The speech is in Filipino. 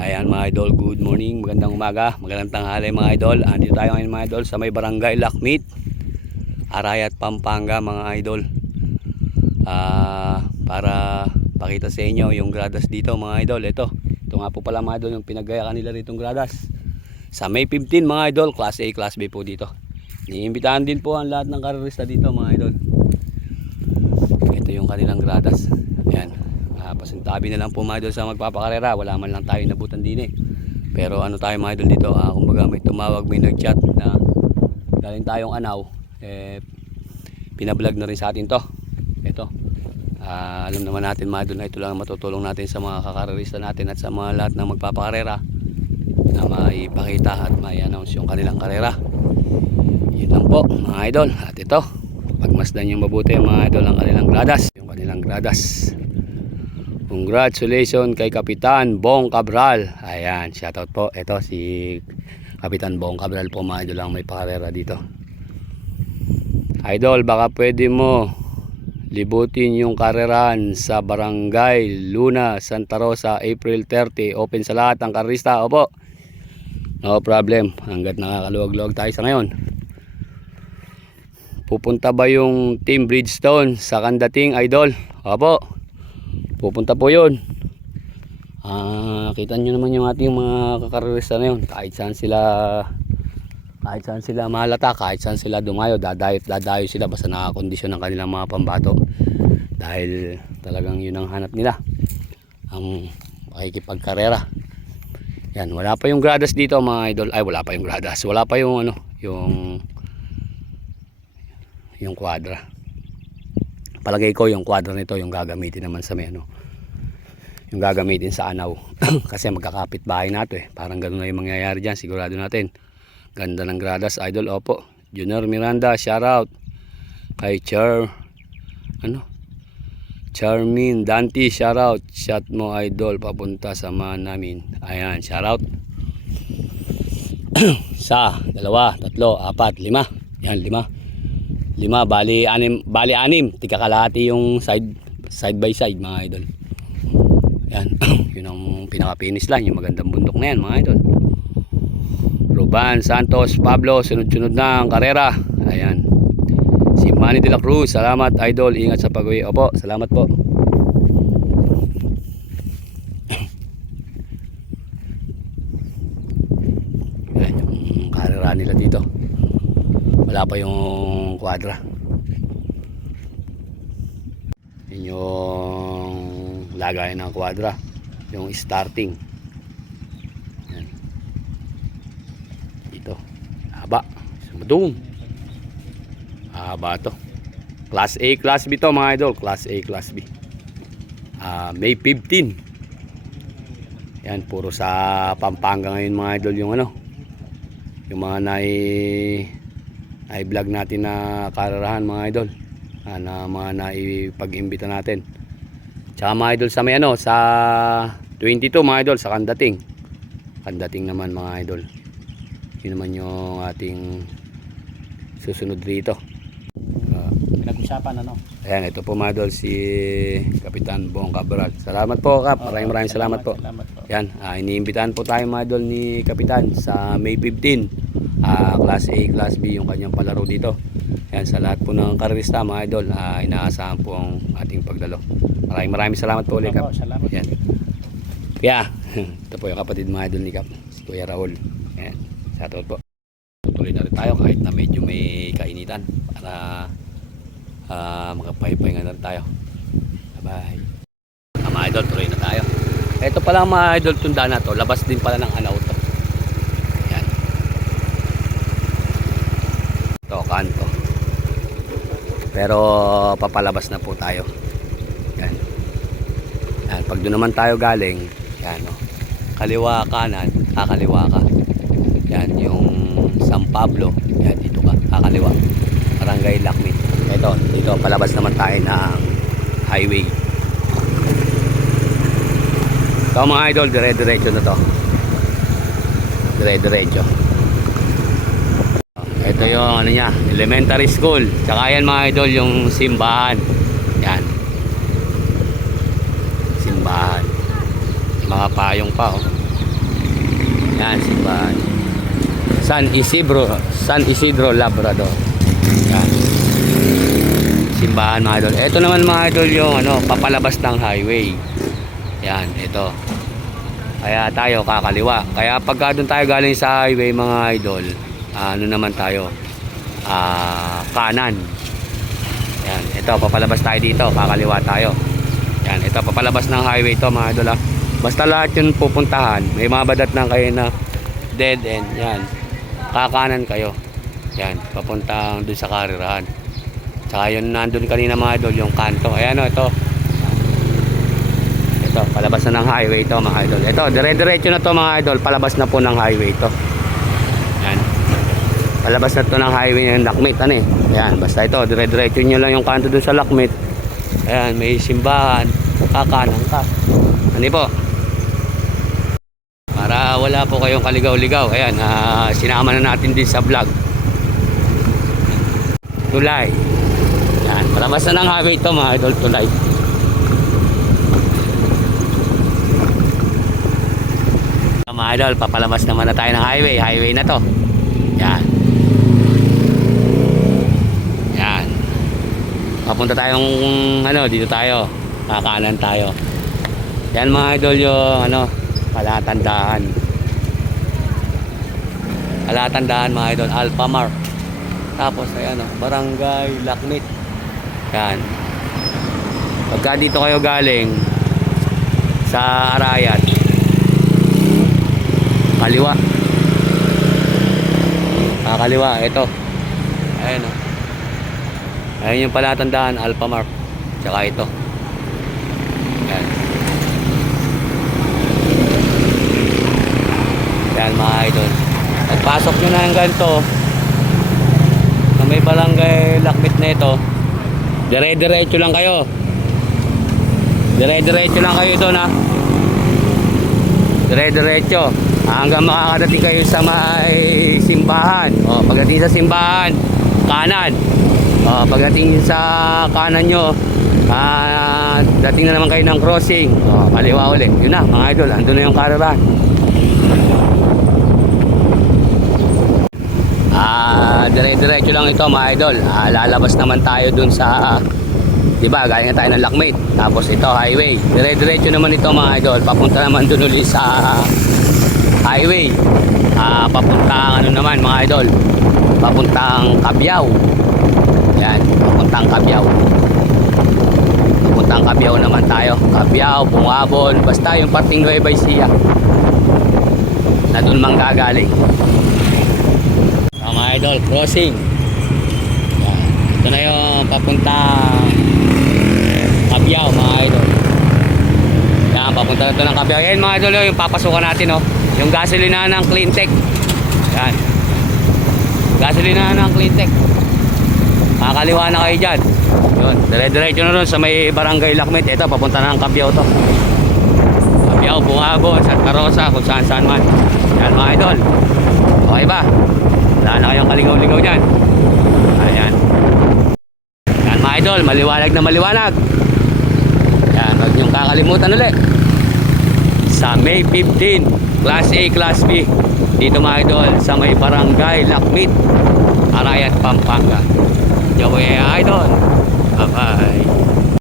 Ayan mga idol, good morning, magandang umaga, magandang tanghali mga idol. Andito tayo ngayon mga idol sa may barangay Lakmit, Arayat, Pampanga mga idol. Para pakita sa inyo yung gradas dito mga idol. Ito nga po pala mga idol yung pinagaya kanila rito gradas. Sa May 15 mga idol, class A, class B po dito. Iniimbitahan din po ang lahat ng karerista dito mga idol. Ito yung kanilang gradas. Ayan. Pasintabi na lang po mga idol sa magpapakarera. Wala man lang tayo nabutan din eh. Pero ano tayo mga idol dito, kumbaga may tumawag, may nag-chat na galing tayong Anaw, pinablog na rin sa atin to. Ito, alam naman natin mga idol na ito lang matutulong natin sa mga kakarerista natin at sa mga lahat ng magpapakarera na maipakita at mai-announce yung kanilang karera. Yun lang po mga idol. At ito, pagmasdan yung mabuti mga idol ang kanilang gradas. Yung kanilang gradas. Congratulations kay Kapitan Bong Cabral. Ayan, shoutout po. Ito si Kapitan Bong Cabral po mga idol ang may pakarera dito. Idol, baka pwede mo libutin yung karerahan sa Barangay Luna, Santa Rosa, April 30. Open sa lahat ng karerista. Opo. No problem. Hanggat nakakaluwag-luwag tayo sa ngayon. Pupunta ba yung Team Bridgestone sa Kandating idol? Opo. Pupunta po yun. Kita nyo naman yung ating mga kakarerista na yun. Kahit saan sila mahalata, kahit saan sila dumayo, dadayo sila basta nakakondisyon ng kanilang mga pambato. Dahil talagang yun ang hanap nila, ang pakikipagkarera. Yan, wala pa yung gradas dito mga idol. Ay, wala pa yung gradas. Wala pa yung yung quadra. Palagay ko yung quadra nito yung gagamitin naman sa may yung gagamitin sa Anaw. Kasi magkakapit bahay nato eh. Parang ganoon na yung mangyayari dyan, sigurado natin. Ganda ng gradas idol. Opo, Junior Miranda, shout out kay Charmin Dante, shout out. Shot mo idol papunta sa mga namin. Ayan, shout out. Sa 2, 3, 4, 5. Yan, 5. Bali anim, tika kalahati yung side by side mga idol. Yan. Yun ang pinaka-finish line, yung magandang bundok na yan mga idol. Ruban Santos Pablo, sunod-sunod na ang karera. Ayan. Si Manny de la Cruz, salamat idol, ingat sa pag-uwi. Opo, salamat po. Ayan yung karera nila dito. Wala pa yung quadra. Yun yung lagay ng quadra, yung starting. Yan. Dito haba, sumadung haba to. Class A, Class B to mga idol. Class A, Class B. May 15. Yan, puro sa Pampanga ngayon mga idol yung yung mga vlog natin na karerahan mga idol, na mga naipag-imbita natin. Tsaka mga idol sa may sa 22 mga idol sa Kandating naman mga idol. Yun naman yung ating susunod rito. Pinag-usapan Ayan, ito po mga idol si Kapitan Bong Cabral. Salamat po Kap, maraming salamat po. Yan, iniimbitahan po tayo mga idol ni Kapitan sa May 15. Class A, Class B yung kanyang palaro dito. Yan, sa lahat po ng karerista mga idol, inaasahan po ang ating pagdalo. Maraming salamat po ulit Kap. Salamat. Yan. Kaya, ito po yung kapatid mga idol ni Kap, si Kuya Raul. Yan, shoutout po. Tuloy na rin tayo kahit na medyo may kainitan para makapaypahinga na rin tayo. Bye bye. Mga idol, tuloy na tayo. Ito pala mga idol, tunda na to, labas din pala ng Anaw to. Yan, to kanto, pero papalabas na po tayo. Yan. Yan, pag doon naman tayo galing, yan kaliwa kanan, kakaliwa ka. Yan yung San Pablo, yan dito ka, kakaliwa, Barangay Lakmit. Dito palabas naman tayo ng highway. Ito mga idol, dire-diretso na to. Dire-diretso. Ito yung niya, elementary school. Tsaka yan mga idol, yung simbahan. Yan. Simbahan. Mga payong pa Yan, simbahan. San Isidro Labrador. Yan. Simbahan mga idol. Ito naman mga idol yung papalabas ng highway. Yan, ito. Kaya tayo kakaliwa. Kaya pagka doon tayo galing sa highway mga idol, naman tayo? Kanan. Yan, ito papalabas tayo dito, kakaliwa tayo. Yan, ito papalabas ng highway to mga idol. Basta lahat yun pupuntahan, may mabadat ng kayo na dead end. Yan, kakanan kayo. Yan, papuntang dun sa karirahan. Tsaka yun nandun kanina mga idol, yung kanto. Ayan ito. Ito, palabas na ng highway to mga idol. Ito, dire-diretso na to mga idol, palabas na po ng highway to. Yan. Palabas na to ng highway ng Lakmit. Ayan, basta ito, dire-diretso nyo lang yung kanto dun sa Lakmit. Ayan, may simbahan, kakanan ka. Ano po? Para wala po kayong kaligaw-ligaw. Ayan, sinama na natin din sa vlog. Tulay. Yan, palabas na ng highway to mga idol, tulay. Mga idol, papalabas naman na tayo ng highway. Highway na to. Yan. Yan. Papunta tayong dito tayo. Kakanan tayo. Yan mga idol yung palatandaan. Palatandaan mga idol, Alphamar. Tapos ay Barangay Lakmit. Yan. Pagka dito kayo galing sa Arayat, kaliwa. Kaliwa, ito. Ayan Ayan yung palatandaan, Alphamar. Tsaka ito. Yan. Yan mga idol. Pagpasok nyo na ng ganito, na may barangay Lakmit na ito, dire-diretso lang kayo. Dire-diretso lang kayo doon Dire-diretso hanggang makakadating kayo sa may simbahan. Pagdating sa simbahan, kanan. Pagdating sa kanan nyo, dating na naman kayo ng crossing. Kaliwa ulit. Yun na mga idol, andun na yung karirahan. Dire-diretso lang ito mga idol. Lalabas naman tayo dun sa diba, galing na tayo ng Lakmit. Tapos ito highway. Dire-diretso naman ito mga idol. Papunta naman dun ulit sa highway. Papuntang naman mga idol, papuntang Cabiao. Yan, papuntang Cabiao. Papuntang Cabiao naman tayo. Cabiao, Bungabon, basta yung parting Nueva Ecija na dun manggagaling. Mga idol, crossing. Yan. Ito na yung papuntang Cabiao mga idol. Yan, papunta na ito ng Cabiao. Yan mga idol, yung papasukan natin yung gasolina ng Cleantech. Yan, gasolina ng Cleantech. Kakaliwa na kayo dyan. Yun, dire-diretso na ron sa may barangay Lakmit. Ito, papunta na ng Cabiao to. Cabiao, Bungabon, Santa Rosa, kung saan-saan man. Yan mga idol, okay ba? Wala na kayong kaligaw-ligaw dyan. Ayan. Yan mga idol, maliwanag na maliwanag. Yan, huwag niyong kakalimutan ulit. Sa May 15, Class A, Class B. Dito mga idol, sa may barangay Lakmit, Arayat, Pampanga. Yo, idol. Bye-bye.